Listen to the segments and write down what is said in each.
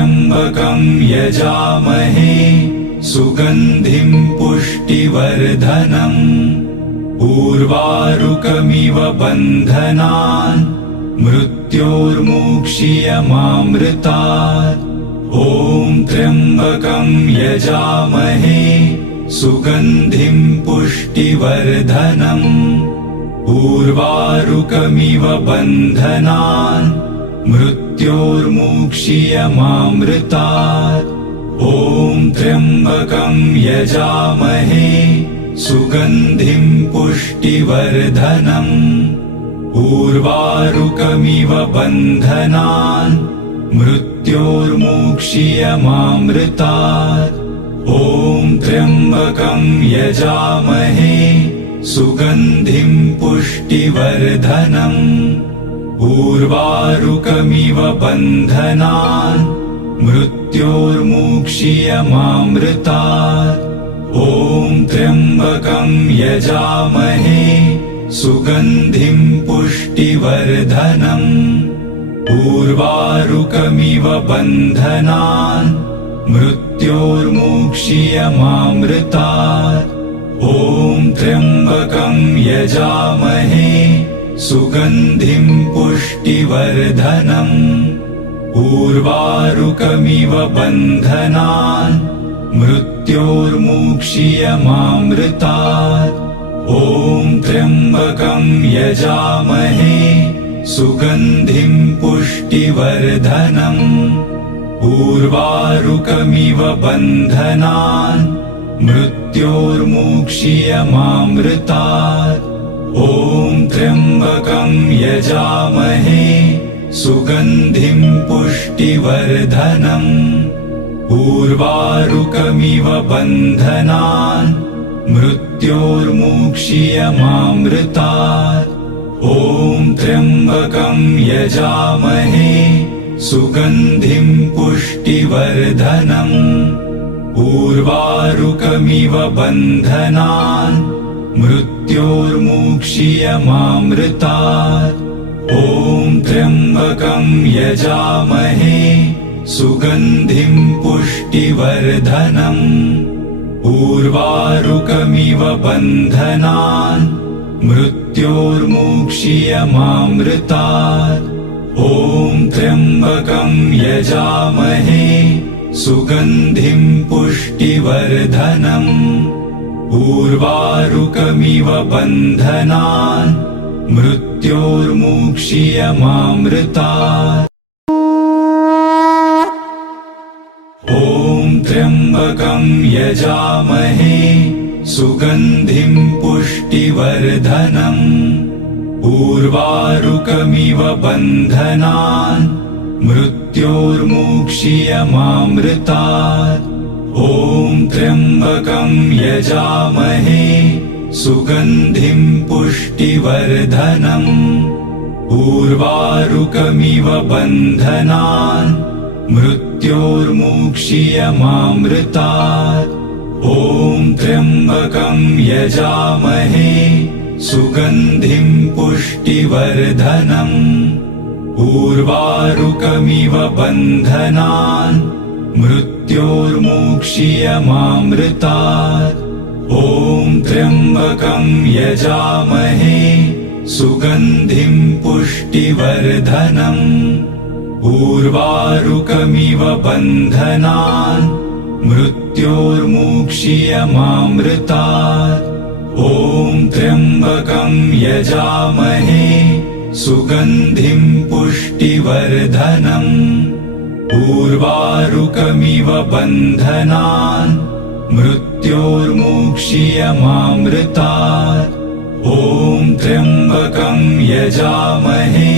त्र्यम्बकं यजामहे सुगन्धिं पुष्टिवर्धनम् उर्वारुकमिव बन्धनान् मृत्योर्मुक्षीयमामृतात् ॐ त्र्यम्बकं यजामहे सुगन्धिं पुष्टिवर्धनम् उर्वारुकमिव बन्धनान् मृत्योर्मुक्षीयमामृतात् ॐ त्र्यम्बकं यजामहे सुगन्धिं पुष्टिवर्धनम् उर्वारुकमिव बन्धनान् मृत्योर्मुक्षीयमामृतात् ॐ त्र्यम्बकं यजामहे सुगन्धिं पुष्टिवर्धनम् उर्वारुकमिव बन्धनान् मृत्योर्मुक्षीयमामृतात् ॐ त्र्यम्बकं यजामहे सुगन्धिं पुष्टिवर्धनम् उर्वारुकमिव बन्धनान् मृत्योर्मुक्षीयमामृतात् ॐ त्र्यम्बकं यजामहे सुगन्धिं पुष्टिवर्धनम् उर्वारुकमिव बन्धनान् मृत्योर्मुक्षीयमामृतात् ॐ त्र्यम्बकं यजामहे सुगन्धिं पुष्टिवर्धनम् उर्वारुकमिव बन्धनान् मृत्योर्मुक्षीयमामृतात् ॐ त्र्यम्बकं यजामहे सुगन्धिं पुष्टिवर्धनम् उर्वारुकमिव बन्धनान् मृत्योर्मुक्षीयमामृतात् ॐ त्र्यम्बकं यजामहे सुगन्धिं पुष्टिवर्धनम् उर्वारुकमिव बन्धनान् मृत्योर्मुक्षीयमामृतात् ॐ त्र्यम्बकं यजामहे सुगन्धिं पुष्टिवर्धनम् उर्वारुकमिव बन्धनान् मृत्योर्मुक्षीयमामृतात् ॐ त्र्यम्बकं यजामहे सुगन्धिं पुष्टिवर्धनम् उर्वारुकमिव बन्धनान् मृत्योर्मुक्षीयमामृतात् ॐ त्र्यम्बकं यजामहे सुगन्धिं पुष्टिवर्धनम् उर्वारुकमिव बन्धनान् मृत्योर्मुक्षीयमामृतात् ॐ त्र्यम्बकं यजामहे सुगन्धिं पुष्टिवर्धनम् उर्वारुकमिव बन्धनान् मृत्योर्मुक्षीयमामृतात् ॐ त्र्यम्बकं यजामहे सुगन्धिं पुष्टिवर्धनम् उर्वारुकमिव बन्धनान् मृत्योर्मुक्षीयमामृतात् ॐ त्र्यम्बकं यजामहे सुगन्धिं पुष्टिवर्धनम् उर्वारुकमिव बन्धनान् मृत्योर्मुक्षीयमामृतात् ॐ त्र्यम्बकं यजामहे सुगन्धिं पुष्टिवर्धनम् उर्वारुकमिव बन्धनान् मृत्योर्मुक्षीयमामृतात् ॐ त्र्यम्बकं यजामहे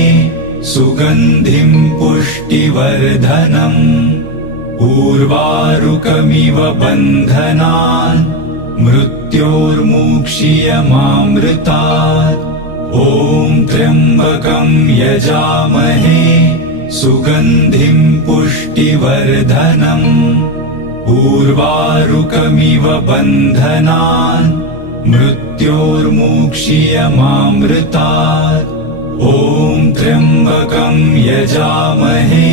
सुगन्धिं पुष्टिवर्धनम् उर्वारुकमिव बन्धनान् मृत्योर्मुक्षीयमामृतात् ॐ त्र्यम्बकं यजामहे सुगन्धिं पुष्टिवर्धनम् उर्वारुकमिव बन्धनान् मृत्योर्मुक्षीयमामृतात् ॐ त्र्यम्बकं यजामहे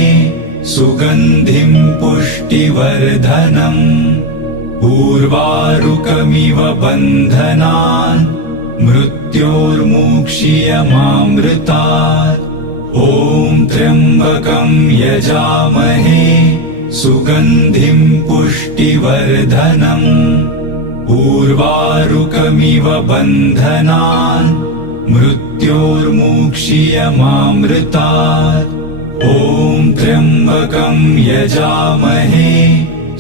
सुगन्धिं पुष्टिवर्धनम् उर्वारुकमिव बन्धनान् मृत्योर्मुक्षीयमामृतात् ॐ त्र्यम्बकं यजामहे सुगन्धिं पुष्टिवर्धनम् उर्वारुकमिव बन्धनान् मृत्योर्मुक्षीयमामृतात् ॐ त्र्यम्बकं यजामहे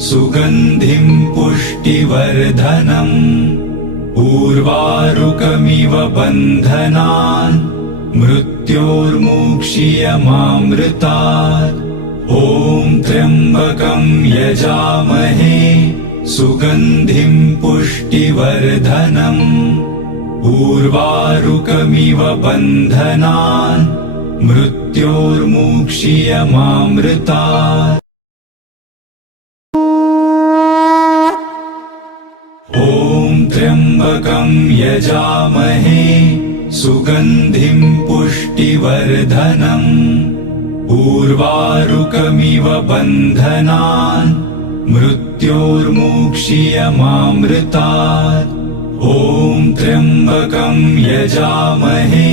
सुगन्धिं पुष्टिवर्धनम् उर्वारुकमिव बन्धनान् मृत्योर्मुक्षीयमामृतात् ॐ त्र्यम्बकं यजामहे सुगन्धिं पुष्टिवर्धनम् उर्वारुकमिव बन्धनान् मृत्योर्मुक्षीयमामृतात् ॐ त्र्यम्बकं यजामहे सुगन्धिं पुष्टिवर्धनम् उर्वारुकमिव बन्धनान् मृत्योर्मुक्षीयमामृतात् ॐ त्र्यम्बकं यजामहे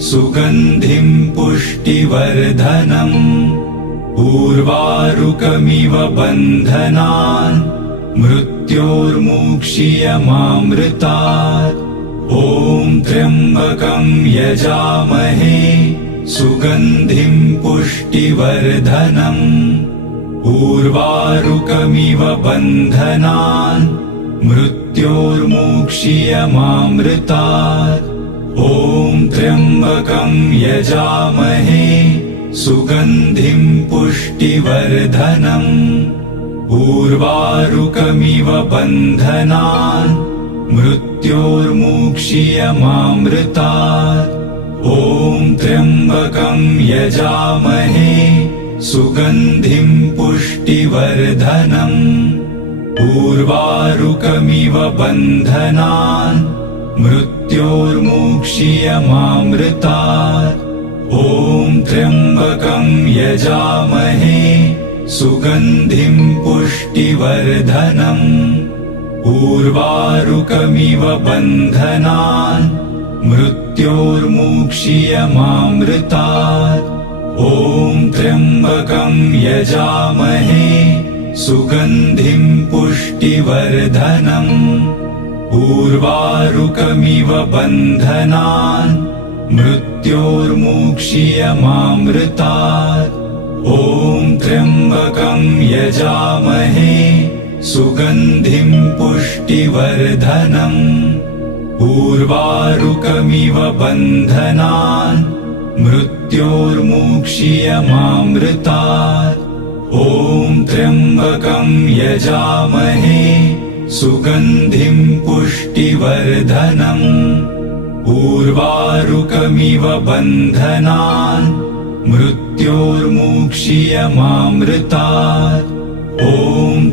सुगन्धिं पुष्टिवर्धनम् उर्वारुकमिव बन्धनान् मृत्योर्मुक्षीयमामृतात् ॐ त्र्यम्बकं यजामहे सुगन्धिं पुष्टिवर्धनम् उर्वारुकमिव बन्धनान् मृत्योर्मुक्षीयमामृतात् ॐ त्र्यम्बकं यजामहे सुगन्धिं पुष्टिवर्धनम् उर्वारुकमिव बन्धनान् मृत्योर्मुक्षीयमामृतात् ॐ त्र्यम्बकं यजामहे सुगन्धिं पुष्टिवर्धनम् उर्वारुकमिव बन्धनान् मृत्योर्मुक्षीयमामृतात् ॐ त्र्यम्बकं यजामहे सुगन्धिं पुष्टिवर्धनम् उर्वारुकमिव बन्धनान् मृत्योर्मुक्षीयमामृतात् ॐ त्र्यम्बकं यजामहे सुगन्धिं पुष्टिवर्धनम् उर्वारुकमिव बन्धनान् मृत्योर्मुक्षीयमामृतात् ॐ त्र्यम्बकं यजामहे सुगन्धिं पुष्टिवर्धनम् उर्वारुकमिव बन्धनान् मृत्योर्मुक्षीयमामृतात् ॐ त्र्यम्बकं यजामहे सुगन्धिं पुष्टिवर्धनम् उर्वारुकमिव बन्धनान् मृत्योर्मुक्षीयमामृतात् ॐ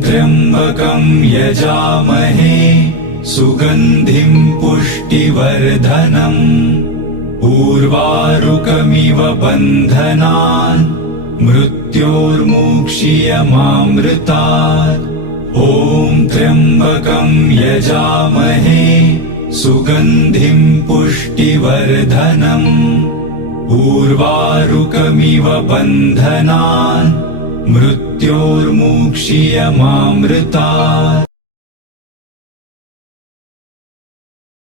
त्र्यम्बकं यजामहे सुगन्धिं पुष्टिवर्धनम् उर्वारुकमिव बन्धनान् मृत्योर्मुक्षीयमामृतात् ॐ त्र्यम्बकं यजामहे सुगन्धिं पुष्टिवर्धनम् उर्वारुकमिव बन्धनान् मृत्योर्मुक्षीयमामृतात्